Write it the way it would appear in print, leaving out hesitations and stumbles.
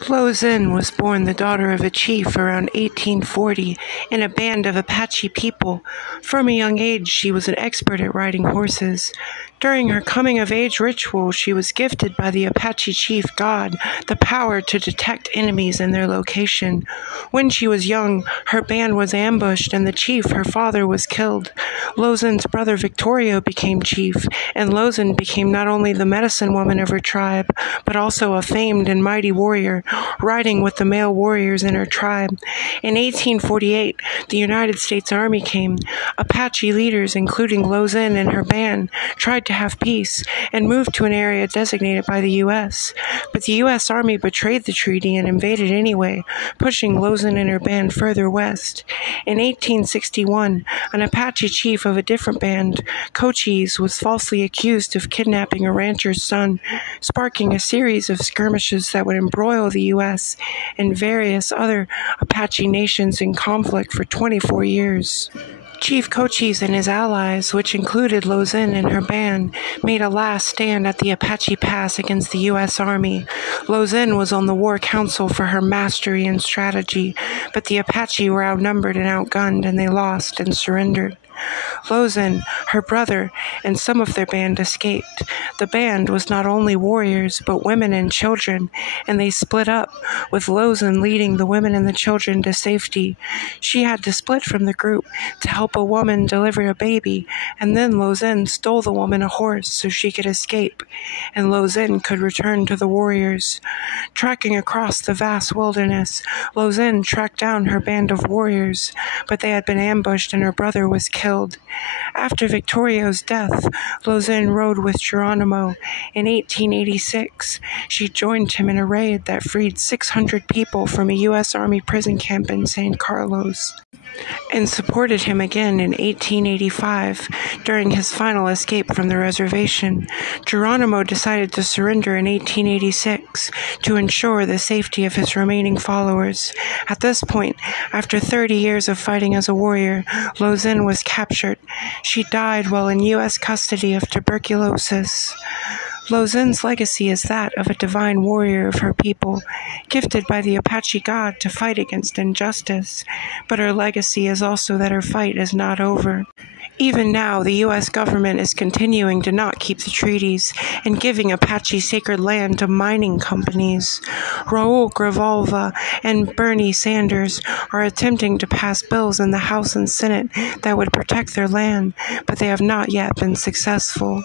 Lozen was born the daughter of a chief around 1840 in a band of Apache people. From a young age, she was an expert at riding horses. During her coming-of-age ritual, she was gifted by the Apache chief god the power to detect enemies and their location. When she was young, her band was ambushed and the chief, her father, was killed. Lozen's brother Victorio became chief, and Lozen became not only the medicine woman of her tribe, but also a famed and mighty warrior, riding with the male warriors in her tribe. In 1848, the United States Army came. Apache leaders, including Lozen and her band, tried to have peace and moved to an area designated by the U.S. But the U.S. Army betrayed the treaty and invaded anyway, pushing Lozen and her band further west. In 1861, an Apache chief of a different band, Cochise, was falsely accused of kidnapping a rancher's son, sparking a series of skirmishes that would embroil the U.S. and various other Apache nations in conflict for 24 years. Chief Cochise and his allies, which included Lozen and her band, made a last stand at the Apache Pass against the U.S. Army. Lozen was on the war council for her mastery and strategy, but the Apache were outnumbered and outgunned, and they lost and surrendered. Lozen, her brother, and some of their band escaped. The band was not only warriors, but women and children, and they split up, with Lozen leading the women and the children to safety. She had to split from the group to help a woman deliver a baby, and then Lozen stole the woman a horse so she could escape, and Lozen could return to the warriors. Trekking across the vast wilderness, Lozen tracked down her band of warriors, but they had been ambushed and her brother was killed. After Victorio's death, Lozen rode with Geronimo. In 1886, she joined him in a raid that freed 600 people from a U.S. Army prison camp in San Carlos, and supported him again in 1885 during his final escape from the reservation. Geronimo decided to surrender in 1886 to ensure the safety of his remaining followers. At this point, after 30 years of fighting as a warrior, Lozen was captured. She died while in U.S. custody of tuberculosis. Lozen's legacy is that of a divine warrior of her people, gifted by the Apache god to fight against injustice, but her legacy is also that her fight is not over. Even now, the U.S. government is continuing to not keep the treaties and giving Apache sacred land to mining companies. Raul Grijalva and Bernie Sanders are attempting to pass bills in the House and Senate that would protect their land, but they have not yet been successful.